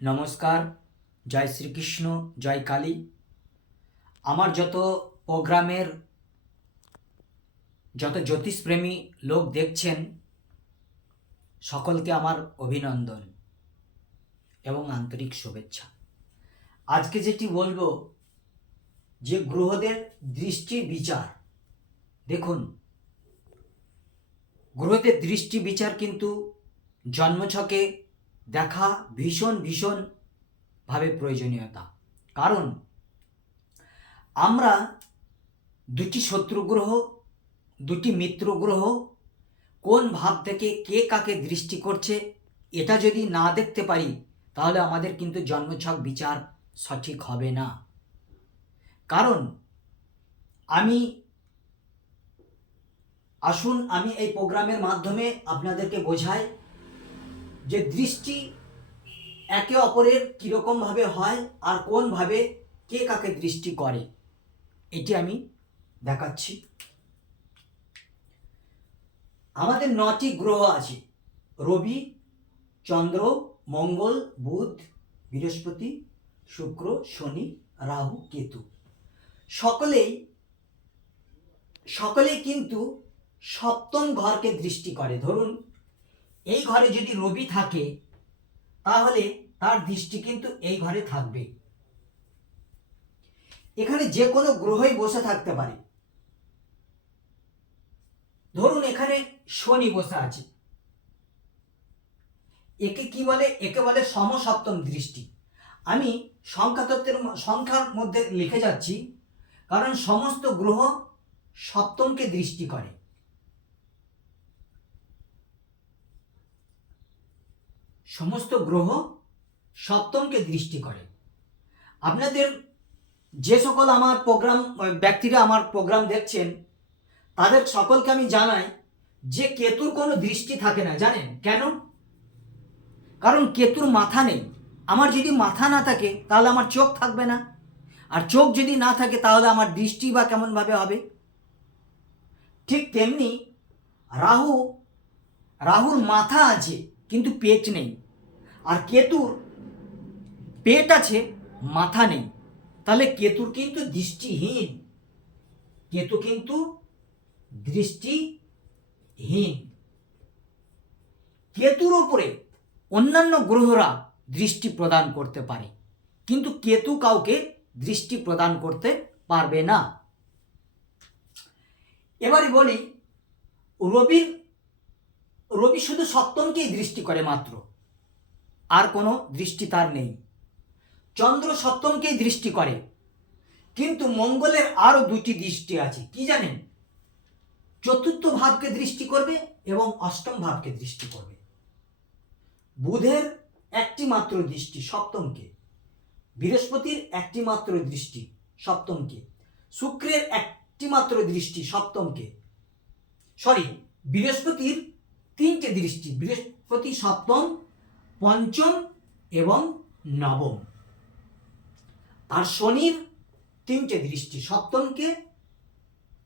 নমস্কার, জয় শ্রীকৃষ্ণ, জয় কালী। আমার যত প্রোগ্রামের, যত জ্যোতিষপ্রেমী লোক দেখছেন, সকলকে আমার অভিনন্দন এবং আন্তরিক শুভেচ্ছা। আজকে যেটি বলব, যে গ্রহদের দৃষ্টি বিচার। দেখুন, গ্রহদের দৃষ্টি বিচার কিন্তু জন্মছকে দেখা ভীষণ ভীষণ ভাবে প্রয়োজনীয়তা। কারণ আমরা দুটি শত্রু গ্রহ, দুটি মিত্র গ্রহ, কোন ভাব থেকে কে কাকে দৃষ্টি করছে, এটা যদি না দেখতে পারি, তাহলে আমাদের কিন্তু জন্মছক বিচার সঠিক হবে না। কারণ আমি, আসুন আমি এই প্রোগ্রামের মাধ্যমে আপনাদেরকে বোঝাই যে দৃষ্টি একে অপরের কীরকমভাবে হয় আর কোনভাবে কে কাকে দৃষ্টি করে, এটি আমি দেখাচ্ছি। আমাদের নটি গ্রহ আছে, রবি, চন্দ্র, মঙ্গল, বুধ, বৃহস্পতি, শুক্র, শনি, রাহু, কেতু। সকলেই সকলেই কিন্তু সপ্তম ঘরকে দৃষ্টি করে। ধরুন এই ঘরে যদি রবি থাকে, তাহলে তার দৃষ্টি কিন্তু এই ঘরে থাকবে। এখানে যে কোনো গ্রহই বসে থাকতে পারে। ধরুন এখানে শনি বসে আছে। একে কি বলে? একে বলে সমসপ্তম দৃষ্টি। আমি সংখ্যাতত্ত্বের সংখ্যার মধ্যে লিখে যাচ্ছি, কারণ সমস্ত গ্রহ সপ্তমকে দৃষ্টি করে। সমস্ত গ্রহ সপ্তমকে দৃষ্টি করে। আপনাদের যে সকল আমার প্রোগ্রাম, ব্যক্তিরা আমার প্রোগ্রাম দেখছেন, তাদের সকলকে আমি জানাই যে কেতুর কোনো দৃষ্টি থাকে না, জানেন? কেন? কারণ কেতুর মাথা নেই। আমার যদি মাথা না থাকে, তাহলে আমার চোখ থাকবে না। আর চোখ যদি না থাকে, তাহলে আমার দৃষ্টি বা কেমনভাবে হবে? ঠিক তেমনি রাহু, রাহুর মাথা আছে, কিন্তু পেট নেই। আর কেতুর পেট আছে, মাথা নেই। তাহলে কেতুর কিন্তু দৃষ্টিহীন। কেতু কিন্তু দৃষ্টিহীন। কেতুর উপরে অন্যান্য গ্রহরা দৃষ্টি প্রদান করতে পারে। কিন্তু কেতু কাউকে দৃষ্টি প্রদান করতে পারবে না। এবারে বলি, রবির, রবি শুধু সপ্তমকেই দৃষ্টি করে মাত্র। আর কোনো দৃষ্টি তার নেই। চন্দ্র সপ্তমকেই দৃষ্টি করে। কিন্তু মঙ্গলের আরও দুটি দৃষ্টি আছে, কি জানেন? চতুর্থ ভাবকে দৃষ্টি করবে এবং অষ্টম ভাবকে দৃষ্টি করবে। বুধের একটি মাত্র দৃষ্টি সপ্তমকে, বৃহস্পতির একটি মাত্র দৃষ্টি সপ্তমকে, শুক্রের একটি মাত্র দৃষ্টি সপ্তমকে, সরি, বৃহস্পতির তিনটে দৃষ্টি, বৃহস্পতি সপ্তম পঞ্চম এবং নবম। আর শনির তিনটে দৃষ্টি, সপ্তমকে,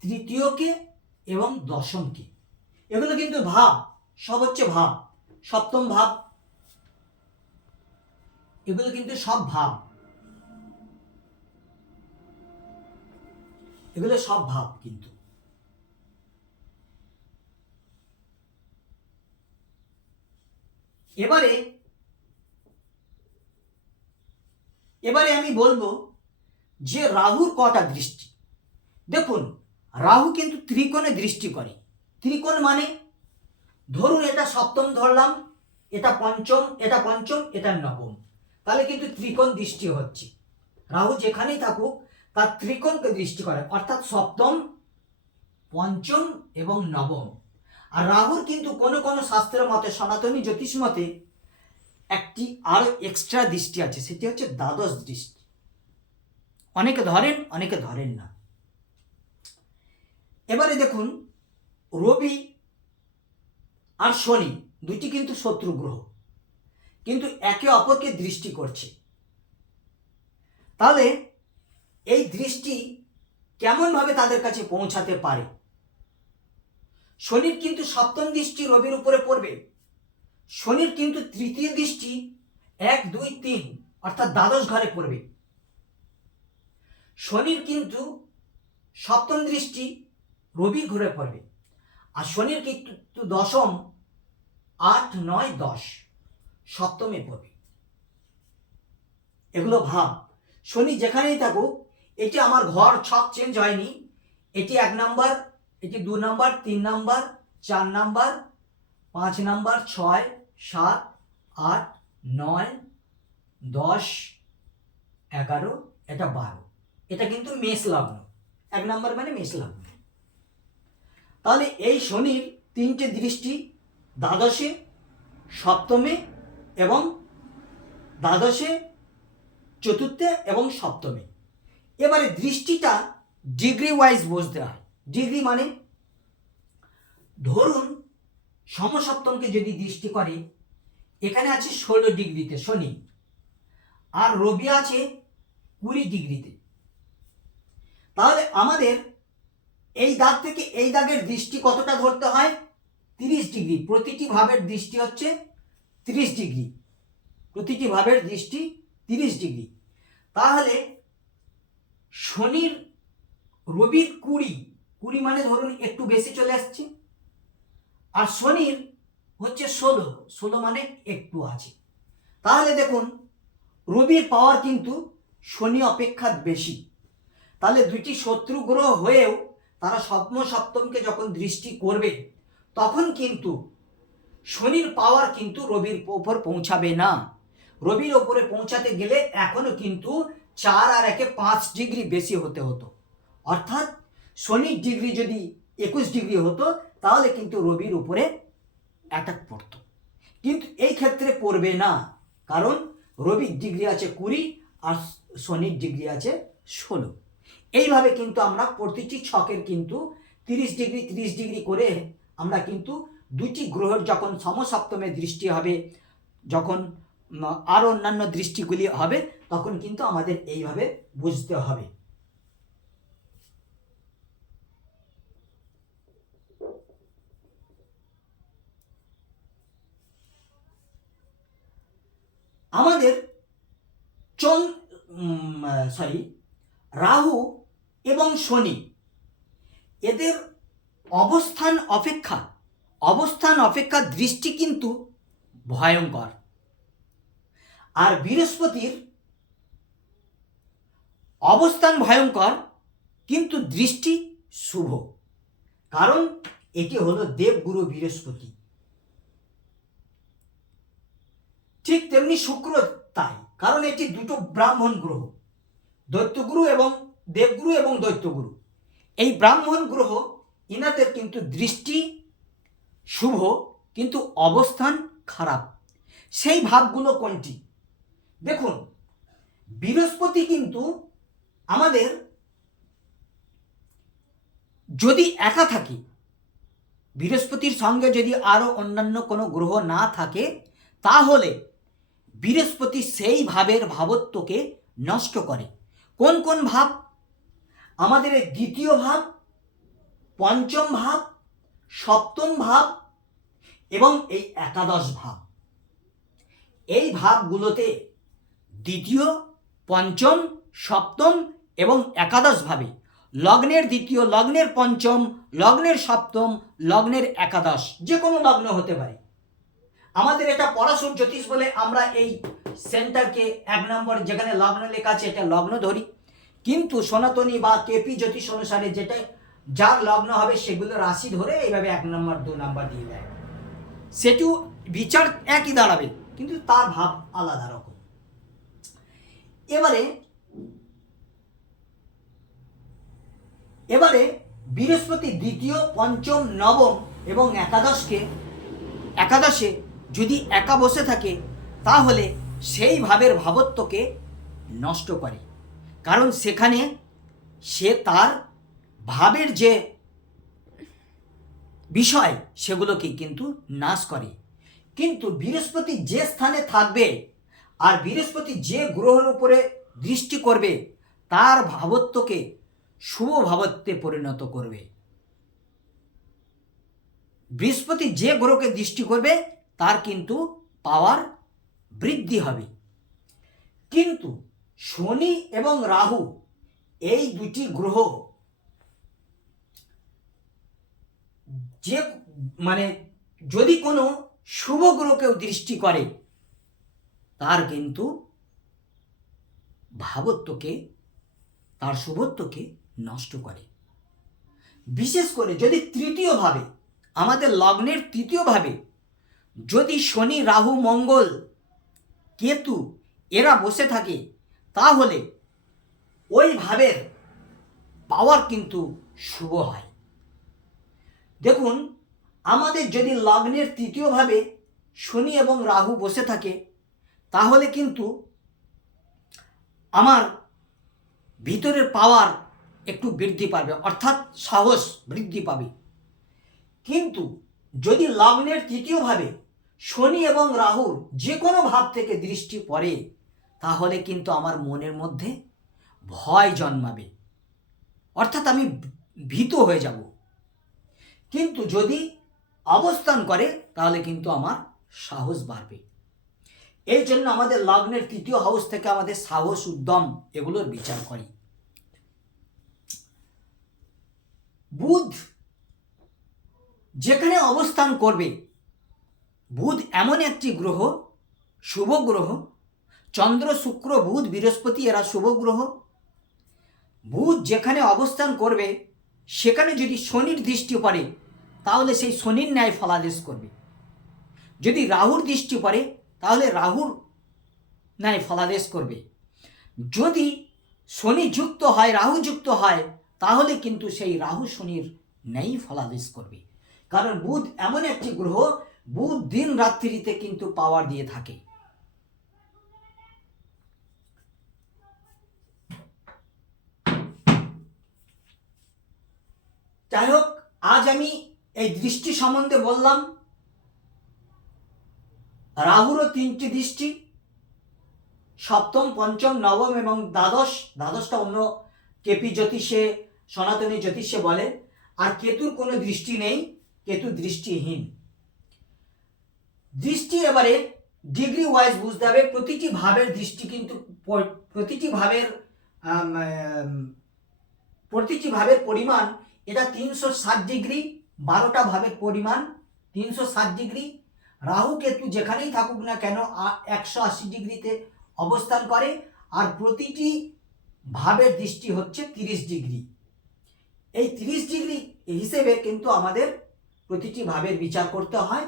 তৃতীয়কে এবং দশমকে। এগুলো কিন্তু ভাব, সব হচ্ছে ভাব, সপ্তম ভাব। এগুলো কিন্তু সব ভাব। এগুলো সব ভাব কিন্তু। এবারে এবারে আমি বলব যে রাহুর কটা দৃষ্টি। দেখুন, রাহু কিন্তু ত্রিকোণে দৃষ্টি করে। ত্রিকোণ মানে ধরুন এটা সপ্তম ধরলাম, এটা পঞ্চম এটা পঞ্চম, এটা নবম। তাহলে কিন্তু ত্রিকোণ দৃষ্টি হচ্ছে। রাহু যেখানেই থাকুক, তার ত্রিকোণকে দৃষ্টি করে। অর্থাৎ সপ্তম, পঞ্চম এবং নবম। আর রাহুর কিন্তু কোনো কোনো শাস্ত্রের মতে, সনাতনী জ্যোতিষ মতে একটি আরও এক্সট্রা দৃষ্টি আছে, সেটি হচ্ছে দ্বাদশ দৃষ্টি। অনেকে ধরেন অনেকে ধরেন না। এবারে দেখুন, রবি আর শনি দুইটি কিন্তু শত্রু গ্রহ, কিন্তু একে অপরকে দৃষ্টি করছে। তাহলে এই দৃষ্টি কেমনভাবে তাদের কাছে পৌঁছাতে পারে? শনির কিন্তু সপ্তম দৃষ্টি রবির উপরে পড়বে। শনির কিন্তু তৃতীয় দৃষ্টি এক, দুই, তিন, অর্থাৎ দ্বাদশ ঘরে পড়বে। শনির কিন্তু সপ্তম দৃষ্টি রবি ঘরে পড়বে। আর শনির কিন্তু দশম আট, নয়, দশ সপ্তমে পড়বে। এগুলো ভাব। শনি যেখানেই থাকুক, এটি আমার ঘর, ছক চেঞ্জ হয়নি। এটি এক নাম্বার, এটি দু নাম্বার, তিন নাম্বার, চার নাম্বার, পাঁচ নাম্বার, ছয় সাত, আট, নয়, দশ, এগারো, এটা বারো। এটা কিন্তু মেষ লগ্ন। এক নম্বর মানে মেষ লগ্ন। তাহলে এই শনির তিনটে দৃষ্টি দ্বাদশে, সপ্তমে এবং দ্বাদশে, চতুর্থে এবং সপ্তমে। এবারে দৃষ্টিটা ডিগ্রি ওয়াইজ বুঝতে হয়। ডিগ্রি মানে ধরুন সমসপ্তমকে যদি দৃষ্টি করে, এখানে আছে ষোলো ডিগ্রিতে শনি, আর রবি আছে কুড়ি ডিগ্রিতে। তাহলে আমাদের এই দাগ থেকে এই দাগের দৃষ্টি কতটা ধরতে হয়? তিরিশ ডিগ্রি। প্রতিটি ভাবের দৃষ্টি হচ্ছে তিরিশ ডিগ্রি। প্রতিটি ভাবের দৃষ্টি তিরিশ ডিগ্রি। তাহলে শনির রবির কুড়ি কুড়ি মানে ধরুন একটু বেশি চলে আসছে। আর শনির হচ্ছে ষোলো। ষোলো মানে একটু আছে। তাহলে দেখুন, রবির পাওয়ার কিন্তু শনি অপেক্ষা বেশি। তাহলে দুইটি শত্রু গ্রহ হয়েও তারা সপ্তম সপ্তমকে যখন দৃষ্টি করবে, তখন কিন্তু শনির পাওয়ার কিন্তু রবির ওপর পৌঁছাবে না। রবির ওপরে পৌঁছাতে গেলে এখনও কিন্তু চার আর একে পাঁচ ডিগ্রি বেশি হতে হতো। অর্থাৎ শনির ডিগ্রি যদি একুশ ডিগ্রি হতো তাহলে কিন্তু রবির উপরে অ্যাটাক পড়তো। কিন্তু এই ক্ষেত্রে পড়বে না, কারণ রবির ডিগ্রি আছে কুড়ি আর শনির ডিগ্রি আছে ষোলো। এইভাবে কিন্তু আমরা প্রতিটি ছকের কিন্তু তিরিশ ডিগ্রি তিরিশ ডিগ্রি করে আমরা কিন্তু দুটি গ্রহের যখন সমসপ্তমে দৃষ্টি হবে, যখন আরও অন্যান্য দৃষ্টিগুলি হবে, তখন কিন্তু আমাদের এইভাবে বুঝতে হবে। আমাদের চন সরি রাহু এবং শনি, এদের অবস্থান অপেক্ষা অবস্থান অপেক্ষা দৃষ্টি কিন্তু ভয়ঙ্কর। আর বৃহস্পতির অবস্থান ভয়ঙ্কর, কিন্তু দৃষ্টি শুভ। কারণ এটি হলো দেবগুরু বৃহস্পতি। ঠিক তেমনি শুক্র তাই, কারণ এটি দুটো ব্রাহ্মণ গ্রহ, দৈত্যগুরু এবং দেবগুরু এবং দৈত্যগুরু। এই ব্রাহ্মণ গ্রহ ইনাদের কিন্তু দৃষ্টি শুভ, কিন্তু অবস্থান খারাপ। সেই ভাবগুলো কোনটি? দেখুন, বৃহস্পতি কিন্তু আমাদের যদি একা থাকি, বৃহস্পতির সঙ্গে যদি আরও অন্যান্য কোনো গ্রহ না থাকে, তাহলে বৃহস্পতি সেই ভাবের ভাবত্বকে নষ্ট করে। কোন কোন ভাব? আমাদের দ্বিতীয় ভাব, পঞ্চম ভাব, সপ্তম ভাব এবং এই একাদশ ভাব। এই ভাবগুলোতে দ্বিতীয়, পঞ্চম, সপ্তম এবং একাদশ ভাবে, লগ্নের দ্বিতীয়, লগ্নের পঞ্চম, লগ্নের সপ্তম, লগ্নের একাদশ যে কোনো লগ্ন হতে পারে। আমাদের এটা পড়াশুর জ্যোতিষ বলে আমরা এই সেন্টারকে এক নম্বর যেখানে লগ্ন লেখা আছে এটা লগ্ন ধরি। কিন্তু সনাতনী বা কেপি জ্যোতিষ অনুসারে যেটা যার লগ্ন হবে সেগুলো রাশি ধরে এইভাবে এক নম্বর, দু নম্বর দিয়ে দেয়। সেটিও বিচার একই দাঁড়াবে, কিন্তু তার ভাব আলাদা রকম। এবারে এবারে বৃহস্পতি দ্বিতীয়, পঞ্চম, নবম এবং একাদশকে, একাদশে যদি একা বসে থাকে, তাহলে সেই ভাবের ভাবত্বকে নষ্ট করে। কারণ সেখানে সে তার ভাবের যে বিষয়, সেগুলোকে কিন্তু নাশ করে। কিন্তু বৃহস্পতি যে স্থানে থাকবে আর বৃহস্পতি যে গ্রহের উপরে দৃষ্টি করবে, তার ভাবত্বকে শুভ ভাবত্বে পরিণত করবে। বৃহস্পতি যে গ্রহকে দৃষ্টি করবে তার কিন্তু পাওয়ার বৃদ্ধি হবে। কিন্তু শনি এবং রাহু এই দুটি গ্রহ যে মানে যদি কোনো শুভ গ্রহকেও দৃষ্টি করে, তার কিন্তু ভাবত্বকে, তার শুভত্বকে নষ্ট করে। বিশেষ করে যদি তৃতীয়ভাবে আমাদের লগ্নের তৃতীয়ভাবে যদি শনি, রাহু, মঙ্গল, কেতু এরা বসে থাকে, তাহলে ওই ভাবের পাওয়ার কিন্তু শুভ হয়। দেখুন, আমাদের যদি লগ্নের তৃতীয়ভাবে শনি এবং রাহু বসে থাকে, তাহলে কিন্তু আমার ভিতরের পাওয়ার একটু বৃদ্ধি পাবে, অর্থাৎ সাহস বৃদ্ধি পাবে। কিন্তু যদি লগ্নের তৃতীয়ভাবে শনি এবং রাহুর যে কোনো ভাব থেকে দৃষ্টি পড়ে, তাহলে কিন্তু আমার মনের মধ্যে ভয় জন্মাবে। অর্থাৎ আমি ভীত হয়ে যাব। কিন্তু যদি অবস্থান করে, তাহলে কিন্তু আমার সাহস বাড়বে। এই জন্য আমাদের লগ্নের তৃতীয় হাউস থেকে আমাদের সাহস, উদ্যম এগুলোর বিচার করি। বুধ যেখানে অবস্থান করবে বুধ এমন একটি গ্রহ, শুভ গ্রহ। চন্দ্র, শুক্র, বুধ, বৃহস্পতি এরা শুভ গ্রহ। বুধ যেখানে অবস্থান করবে, সেখানে যদি শনির দৃষ্টি পড়ে, তাহলে সেই শনির ন্যায় ফলাদেশ করবে। যদি রাহুর দৃষ্টি পড়ে, তাহলে রাহুর ন্যায় ফলাদেশ করবে। যদি শনি যুক্ত হয়, রাহু যুক্ত হয়, তাহলে কিন্তু সেই রাহু শনির ন্যায় ফলাদেশ করবে। কারণ বুধ এমন একটি গ্রহ বুধ দিন রাত্রিতে কিন্তু পাওয়ার দিয়ে থাকে। যাই হোক, আজ আমি এই দৃষ্টি সম্বন্ধে বললাম, রাহুরও তিনটি দৃষ্টি, সপ্তম, পঞ্চম, নবম এবং দ্বাদশ। দ্বাদশটা অন্য কেপি জ্যোতিষে, সনাতনী জ্যোতিষে বলে, আর কেতুর কোনো দৃষ্টি নেই, কেতু দৃষ্টিহীন। দৃষ্টি এবারে ডিগ্রি ওয়াইজ বুঝতে হবে, প্রতিটি ভাবের দৃষ্টি কিন্তু প্রতিটি ভাবের প্রতিটি ভাবের পরিমাণ, এটা তিনশো ষাট ডিগ্রি বারোটা ভাবের পরিমাণ, তিনশো ষাট ডিগ্রি রাহু কেতু যেখানেই থাকুক না কেন একশো আশি ডিগ্রিতে অবস্থান করে, আর প্রতিটি ভাবের দৃষ্টি হচ্ছে তিরিশ ডিগ্রি এই তিরিশ ডিগ্রি হিসেবে কিন্তু আমাদের প্রতিটি ভাবের বিচার করতে হয়।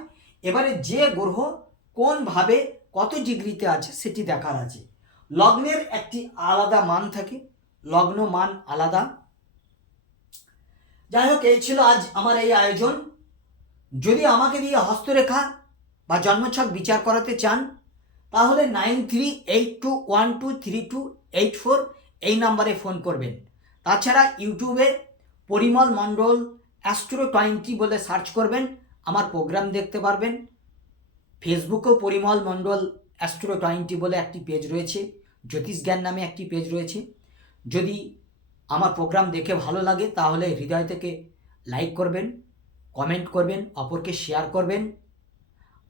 এবারে যে গ্রহ কোন ভাবে কত ডিগ্রিতে আছে সেটি দেখার আছে। লগ্নের একটি আলাদা মান থাকে, লগ্ন মান আলাদা। যাই হোক এই ছিল আজ আমার এই আয়োজন। যদি আমাকে দিয়ে হস্তরেখা বা জন্মছক বিচার করাতে চান, তাহলে nine three eight two one two three two eight four এই নাম্বারে ফোন করবেন। তাছাড়া ইউটিউবে পরিমল মণ্ডল অ্যাস্ট্রো টোয়েন্টি বলে সার্চ করবেন। আমার প্রোগ্রাম দেখতে পারবেন। ফেসবুকেও পরিমল মণ্ডল অ্যাস্ট্রো টোয়েন্টি বলে একটি পেজ রয়েছে। জ্যোতিষ জ্ঞান নামে একটি পেজ রয়েছে। যদি আমার প্রোগ্রাম দেখে ভালো লাগে, তাহলে হৃদয় থেকে লাইক করবেন কমেন্ট করবেন, অপরকে শেয়ার করবেন।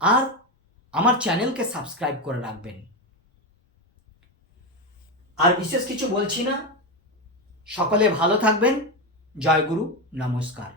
আর আমার চ্যানেলকে সাবস্ক্রাইব করে রাখবেন। আর বিশেষ কিছু বলছি না। সকলে ভালো থাকবেন। জয় গুরু, নমস্কার।